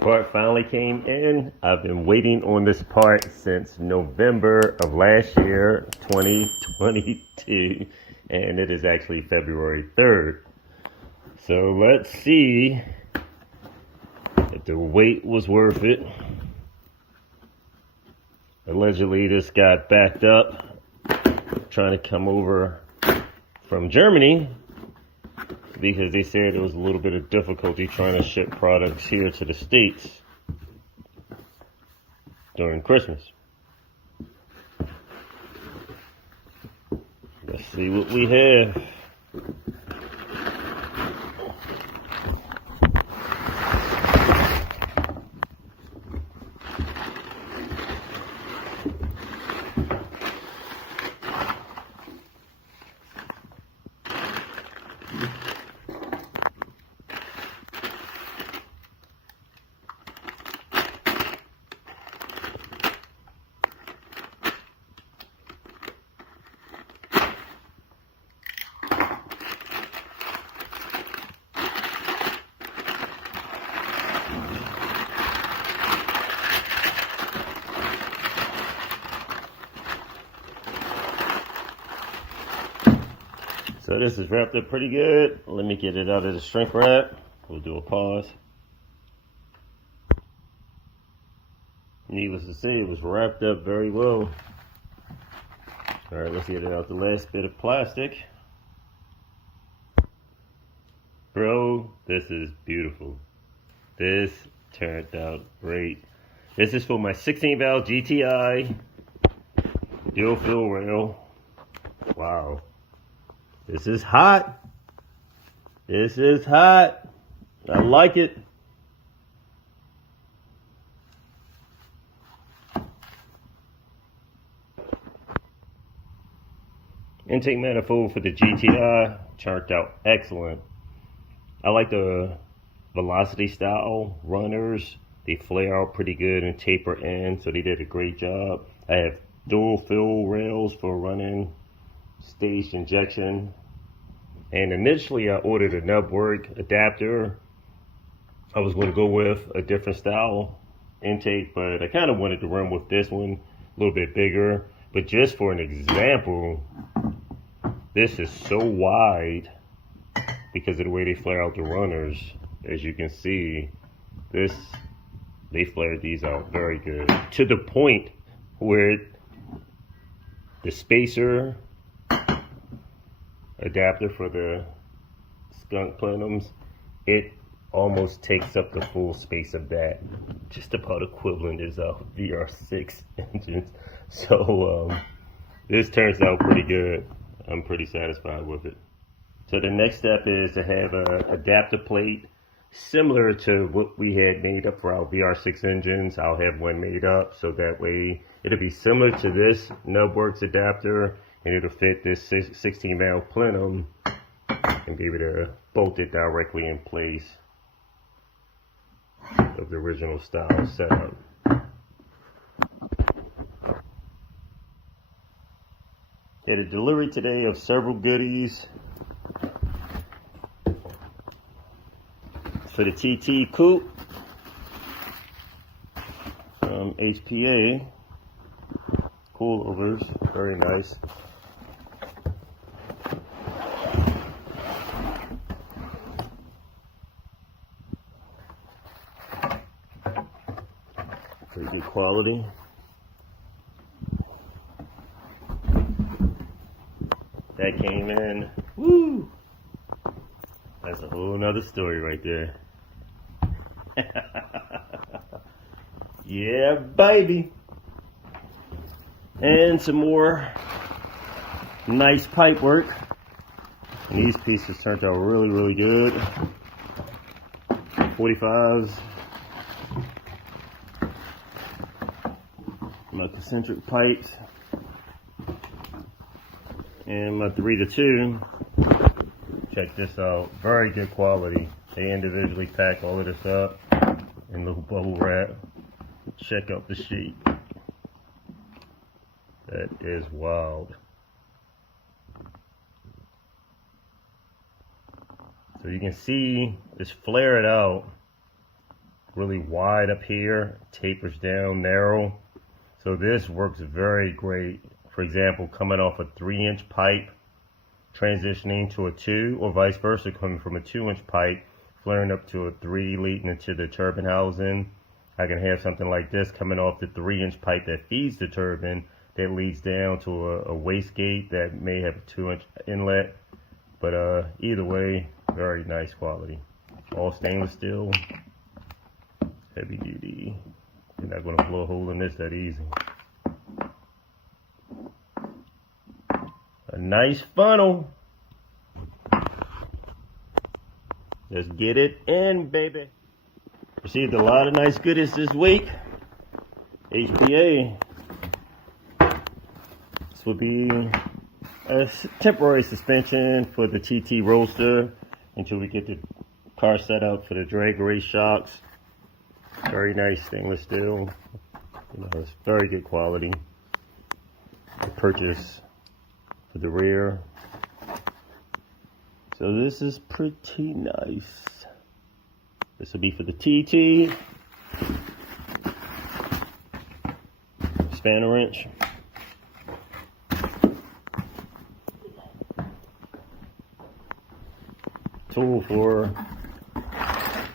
Part finally came in. I've been waiting on this part since November of last year, 2022, and it is actually February 3rd. So let's see if the wait was worth it. Allegedly, this got backed up trying to come over from Germany because they said there was a little bit of difficulty trying to ship products here to the States during Christmas. Let's see what we have. So this is wrapped up pretty good. Let me get it out of the shrink wrap. We'll do a pause. Needless to say, it was wrapped up very well. All right, let's get it out the last bit of plastic. Bro, this is beautiful. This turned out great. This is for my 16 valve GTI dual fuel rail. Wow. This is hot. This is hot. I like it. Intake manifold for the GTI turned out excellent. I like the velocity style runners. They flare out pretty good and taper in, so they did a great job. I have dual fuel rails for running staged injection, and initially I ordered a nub work adapter. I was going to go with a different style intake, but I kind of wanted to run with this one, a little bit bigger. But just for an example, this is so wide because of the way they flare out the runners. As you can see, they flared these out very good, to the point where the spacer adapter for the skunk plenums, it almost takes up the full space of that. Just about equivalent as a VR6 engines. So this turns out pretty good. I'm pretty satisfied with it. So the next step is to have an adapter plate similar to what we had made up for our VR6 engines. I'll have one made up so that way it'll be similar to this Nubworks adapter, and it'll fit this 16 valve plenum and be able to bolt it directly in place of the original style setup. Had a delivery today of several goodies for the TT coupe from HPA. Coilovers, very nice. Pretty good quality. That came in. Woo! That's a whole nother story right there. Yeah, baby. And some more nice pipe work. And these pieces turned out really, really good. 45s. My concentric pipes. And my 3-2. Check this out. Very good quality. They individually pack all of this up in little bubble wrap. Check out the sheet. That is wild. So you can see it's flared out really wide up here, tapers down narrow. So this works very great. For example, coming off a 3-inch pipe, transitioning to a 2, or vice versa, coming from a 2-inch pipe, flaring up to a 3 leading into the turbine housing. I can have something like this coming off the 3-inch pipe that feeds the turbine that leads down to a wastegate that may have a 2-inch inlet. But either way, very nice quality. All stainless steel, heavy duty. You're not going to blow a hole in this that easy. A nice funnel. Let's get it in, baby. Received a lot of nice goodies this week. HPA. This will be a temporary suspension for the TT Roadster until we get the car set up for the drag race shocks. Very nice stainless steel. You know, it's very good quality. The purchase for the rear. So this is pretty nice. This will be for the TT. Spanner wrench. Tool for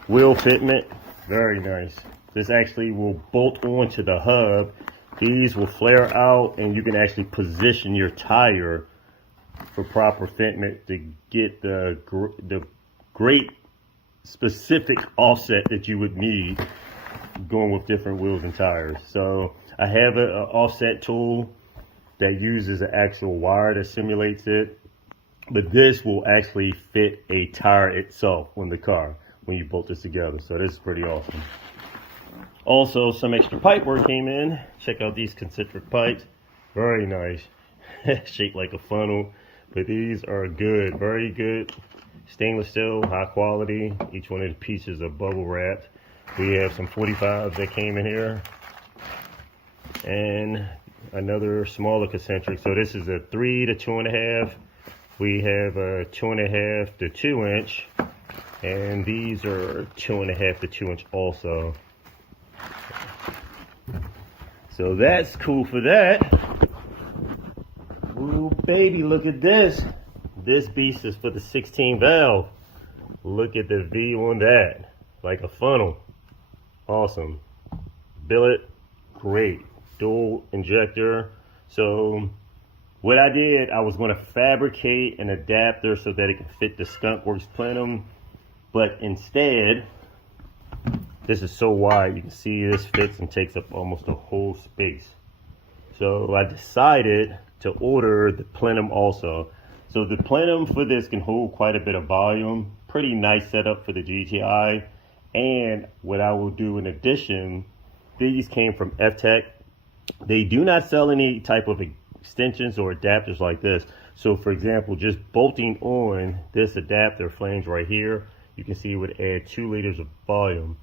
wheel fitment. Very nice. This actually will bolt onto the hub. These will flare out and you can actually position your tire for proper fitment to get the great specific offset that you would need going with different wheels and tires. So I have an offset tool that uses an actual wire that simulates it, but this will actually fit a tire itself on the car when you bolt this together. So this is pretty awesome. Also, some extra pipe work came in. Check out these concentric pipes. Very nice. Shaped like a funnel. But these are good. Very good. Stainless steel, high quality. Each one of the pieces are bubble wrapped. We have some 45s that came in here. And another smaller concentric. So this is a 3 to 2.5. We have a 2.5 to 2 inch. And these are 2.5 to 2 inch also. So that's cool for that. Ooh, baby, look at this. This beast is for the 16 valve. Look at the V on that. Like a funnel. Awesome. Billet, great. Dual injector. So what I did, I was going to fabricate an adapter so that it can fit the Skunk Works plenum. But instead, this is so wide, you can see this fits and takes up almost the whole space. So I decided to order the plenum also. So the plenum for this can hold quite a bit of volume. Pretty nice setup for the GTI. And what I will do in addition, these came from Ftech. They do not sell any type of extensions or adapters like this. So for example, just bolting on this adapter flange right here, you can see it would add 2 liters of volume.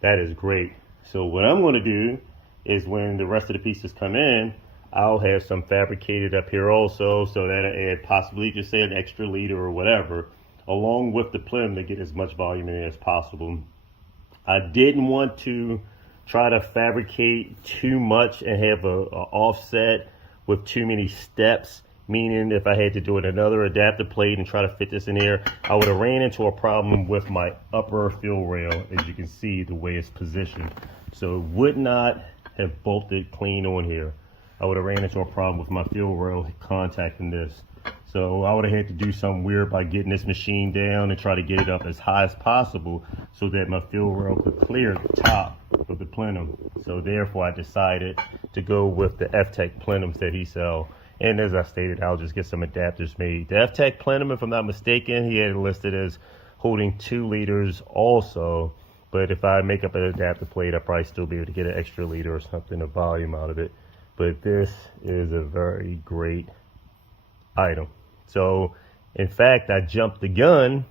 That is great. So what I'm going to do is when the rest of the pieces come in, I'll have some fabricated up here also, so that'll add possibly just say an extra liter or whatever, along with the plenum to get as much volume in it as possible. I didn't want to try to fabricate too much and have a offset with too many steps, meaning if I had to do another adapter plate and try to fit this in here, I would have ran into a problem with my upper fuel rail, as you can see the way it's positioned. So it would not have bolted clean on here. I would have ran into a problem with my fuel rail contacting this. So I would have had to do something weird by getting this machine down and try to get it up as high as possible so that my fuel rail could clear the top of the plenum. So therefore I decided to go with the Ftech plenums that he sells. And as I stated, I'll just get some adapters made. The Ftech plenum, if I'm not mistaken, he had it listed as holding 2 liters also. But if I make up an adapter plate, I'll probably still be able to get an extra liter or something of volume out of it. But this is a very great item. So, in fact, I jumped the gun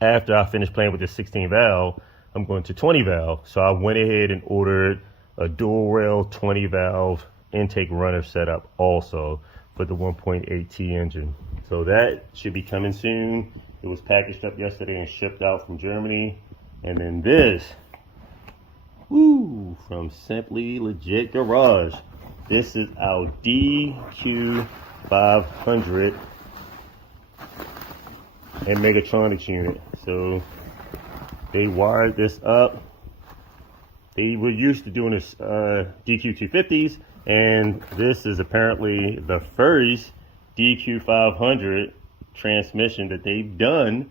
after I finished playing with the 16 valve. I'm going to 20 valve. So I went ahead and ordered a dual rail 20 valve intake runner setup also for the 1.8T engine. So that should be coming soon. It was packaged up yesterday and shipped out from Germany. And then this Woo! From Simply Legit Garage. This is our DQ500 and Megatronics unit. So they wired this up. They were used to doing this DQ250s, and this is apparently the first DQ500 transmission that they've done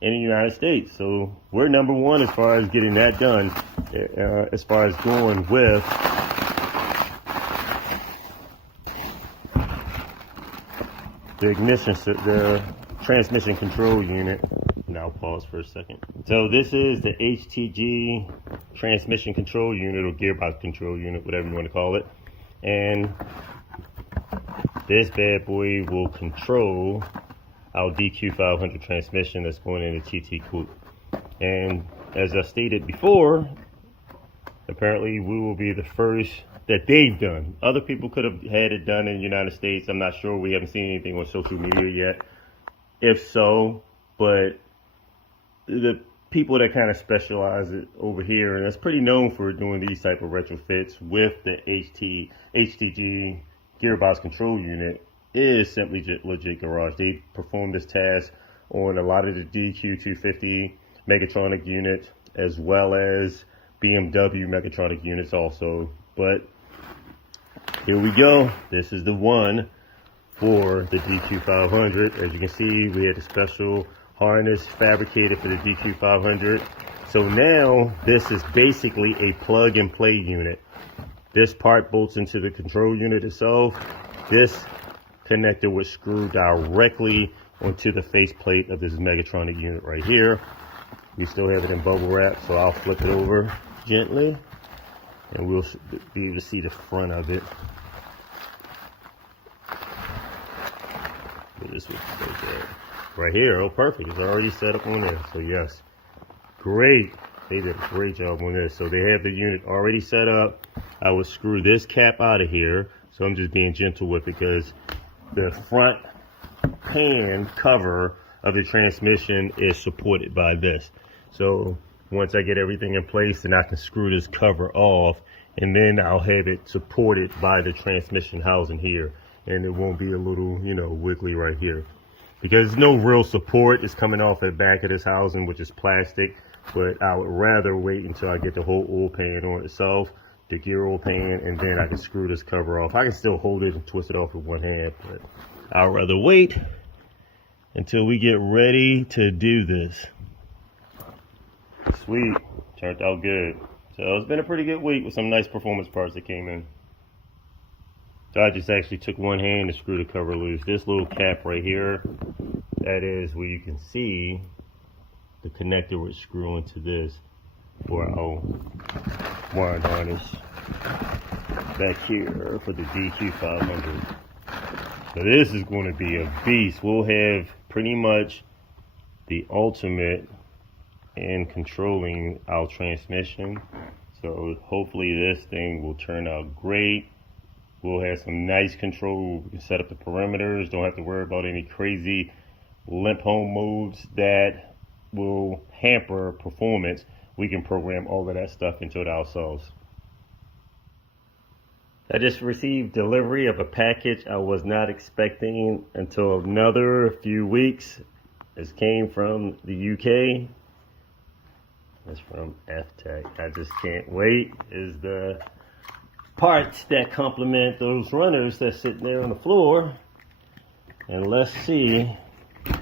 in the United States. So we're number one as far as getting that done, as far as going with the ignition, the transmission control unit. Now pause for a second. So this is the HTG transmission control unit, or gearbox control unit, whatever you want to call it. And this bad boy will control our DQ500 transmission that's going in the TT Coupe. And as I stated before, apparently we will be the first that they've done. Other people could have had it done in the United States. I'm not sure. We haven't seen anything on social media yet. If so, but the people that kind of specialize it over here, and that's pretty known for doing these type of retrofits with the HTG gearbox control unit, is Simply Legit Garage. They perform this task on a lot of the DQ250 Megatronic units, as well as BMW Megatronic units also. But here we go. This is the one for the DQ500. As you can see, we had a special harness fabricated for the DQ500. So now this is basically a plug and play unit. This part bolts into the control unit itself. This connector was screwed directly onto the faceplate of this Megatronic unit right here. We still have it in bubble wrap, so I'll flip it over gently and we'll be able to see the front of it. This was right here. Oh, perfect. It's already set up on there. So yes, great. They did a great job on this. So they have the unit already set up. I will screw this cap out of here. So I'm just being gentle with it because the front pan cover of the transmission is supported by this. So once I get everything in place, then I can screw this cover off, and then I'll have it supported by the transmission housing here. And it won't be a little, you know, wiggly right here. Because no real support is coming off the back of this housing, which is plastic. But I would rather wait until I get the whole oil pan on itself, the gear oil pan, and then I can screw this cover off. I can still hold it and twist it off with one hand, but I'd rather wait until we get ready to do this. Sweet, turned out good. So it's been a pretty good week with some nice performance parts that came in. So I just actually took one hand to screw the cover loose. This little cap right here, that is where you can see the connector would screw into this for our wire harness back here for the DQ500. So this is going to be a beast. We'll have pretty much the ultimate in controlling our transmission. So hopefully this thing will turn out great. We'll have some nice control. We can set up the perimeters. Don't have to worry about any crazy limp home modes that will hamper performance. We can program all of that stuff into it ourselves. I just received delivery of a package I was not expecting until another few weeks. This came from the UK. It's from Ftech. I just can't wait. Is the parts that complement those runners that's sitting there on the floor. And let's see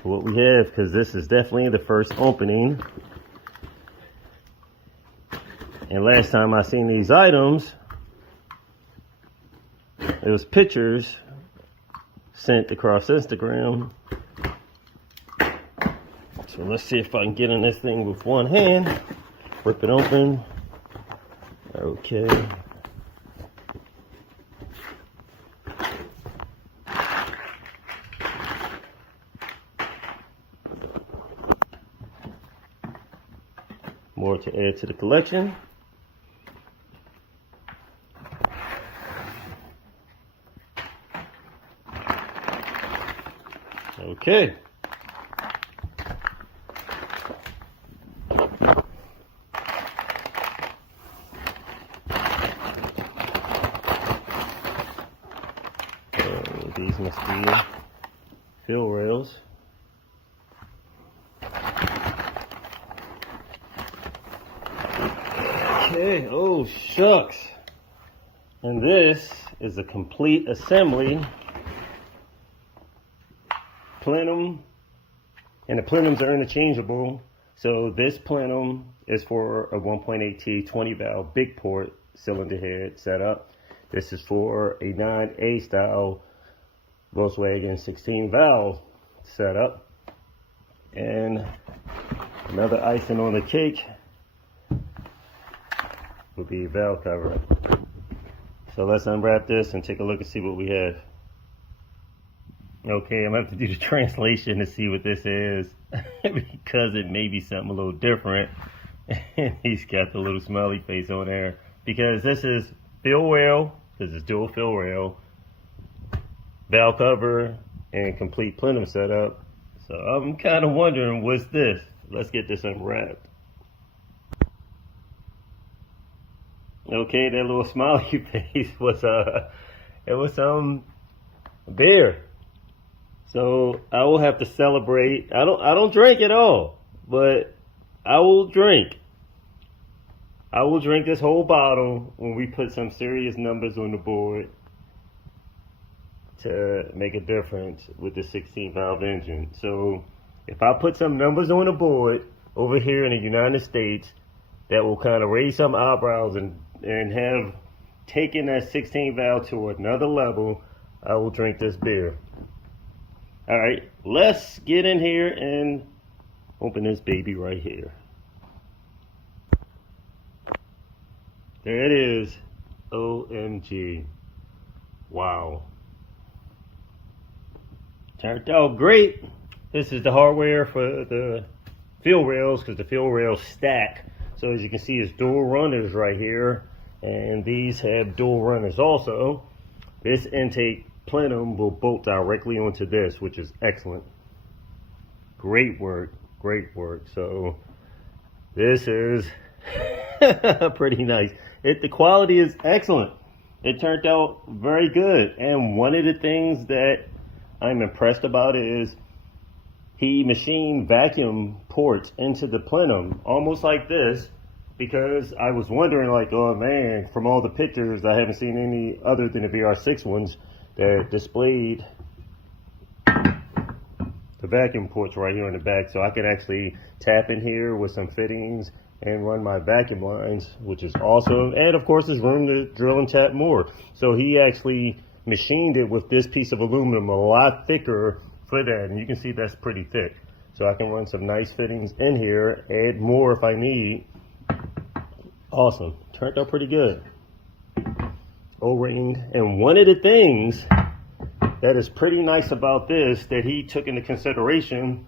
what we have, because this is definitely the first opening. And last time I seen these items, it was pictures sent across Instagram. So let's see if I can get in this thing with one hand. Rip it open. Okay. More to add to the collection. Okay. must be fill rails. Okay, oh shucks. And this is a complete assembly plenum, and the plenums are interchangeable. So this plenum is for a 1.8T 20 valve big port cylinder head setup. This is for a 9A style Volkswagen 16 valve setup. And another icing on the cake would be valve cover. So let's unwrap this and take a look and see what we have. Okay, I'm gonna have to do the translation to see what this is because it may be something a little different. And he's got the little smiley face on there because this is fill rail, this is dual fill rail, valve cover, and complete plenum setup. So I'm kind of wondering what's this. Let's get this unwrapped. Okay, that little smiley face was it was some beer. So I will have to celebrate. I don't drink at all, but I will drink. I will drink this whole bottle when we put some serious numbers on the board to make a difference with the 16 valve engine. So if I put some numbers on the board over here in the United States that will kind of raise some eyebrows and have taken that 16 valve to another level, I will drink this beer. All right, let's get in here and open this baby right here. There it is. OMG. Wow. Turned out great. This is the hardware for the fill rails because the fill rails stack. So as you can see, it's dual runners right here. And these have dual runners also. This intake plenum will bolt directly onto this, which is excellent. Great work, great work. So this is pretty nice. The quality is excellent. It turned out very good. And one of the things that I'm impressed about is he machined vacuum ports into the plenum, almost like this, because I was wondering, like, oh man, from all the pictures, I haven't seen any other than the VR6 ones that displayed the vacuum ports right here on the back. So I could actually tap in here with some fittings and run my vacuum lines, which is awesome. And of course, there's room to drill and tap more. So he actually machined it with this piece of aluminum a lot thicker for that. And you can see that's pretty thick. So I can run some nice fittings in here, add more if I need. Awesome. Turned out pretty good. O-ring. And one of the things that is pretty nice about this that he took into consideration,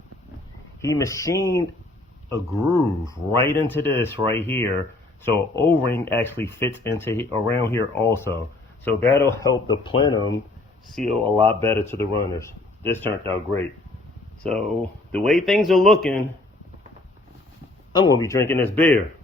he machined a groove right into this right here. So O-ring actually fits into around here also. So that'll help the plenum seal a lot better to the runners. This turned out great. So the way things are looking, I'm going to be drinking this beer.